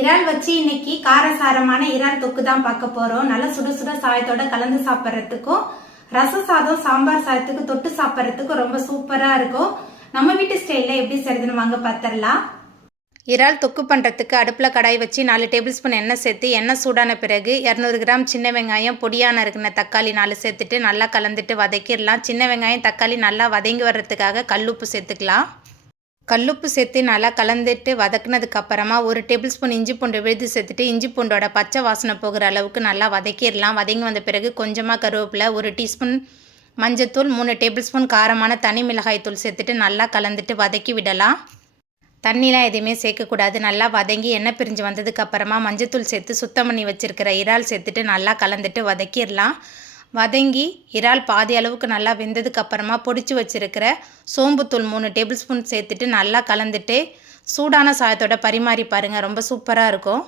இறால் வச்சு இன்னைக்கு காரசாரமான இறால் தொக்கு தான் பார்க்க போறோம். நல்லா சுட சுட சாயத்தோட கலந்து சாப்பிட்றதுக்கும் ரச சாதம் சாம்பார் சாதத்துக்கு தொட்டு சாப்பிட்றதுக்கும் ரொம்ப சூப்பரா இருக்கும். நம்ம வீட்டு ஸ்டைலில் எப்படி செய்யறதுன்னு வாங்க பார்த்துடலாம் இறால் தொக்கு பண்ணுறதுக்கு அடுப்பில் கடாய் வச்சு நாலு டேபிள் ஸ்பூன் எண்ணெய் சேர்த்து எண்ணெய் சூடான பிறகு இரநூறு கிராம் சின்ன வெங்காயம் பொடியான இருக்கிற தக்காளி நாலு சேர்த்துட்டு நல்லா கலந்துட்டு வதக்கிடலாம். சின்ன வெங்காயம் தக்காளி நல்லா வதங்கி வர்றதுக்காக கல்லுப்பு சேர்த்துக்கலாம். கல்லுப்பு சேர்த்து நல்லா கலந்துட்டு வதக்குனதுக்கு அப்புறமா ஒரு டேபிள் ஸ்பூன் இஞ்சி பூண்டு விழுது சேர்த்துட்டு இஞ்சி பூண்டோட பச்சை வாசனை போகிற அளவுக்கு நல்லா வதக்கிடலாம். வதங்கி வந்த பிறகு கொஞ்சமாக கருவேப்பிலை ஒரு டீஸ்பூன் மஞ்சத்தூள் மூணு டேபிள் ஸ்பூன் காரமான தனி மிளகாய் தூள் சேர்த்துட்டு நல்லா கலந்துட்டு வதக்கி விடலாம். தண்ணிலாம் எதுவுமே சேர்க்கக்கூடாது. நல்லா வதங்கி எண்ணெய் பிரிஞ்சு வந்ததுக்கு அப்புறமா மஞ்சத்தூள் சேர்த்து சுத்தம் பண்ணி வச்சுருக்கிற இறால் சேர்த்துட்டு நல்லா கலந்துட்டு வதக்கிடலாம். வதங்கி இறால் பாதி அளவுக்கு நல்லா வெந்ததுக்கு அப்புறமா பொடிச்சு வச்சுருக்கிற சோம்புத்தூள் மூணு டேபிள் ஸ்பூன் சேர்த்துட்டு நல்லா கலந்துட்டு சூடான சாதத்தோட பரிமாறி பாருங்கள் ரொம்ப சூப்பராக இருக்கும்.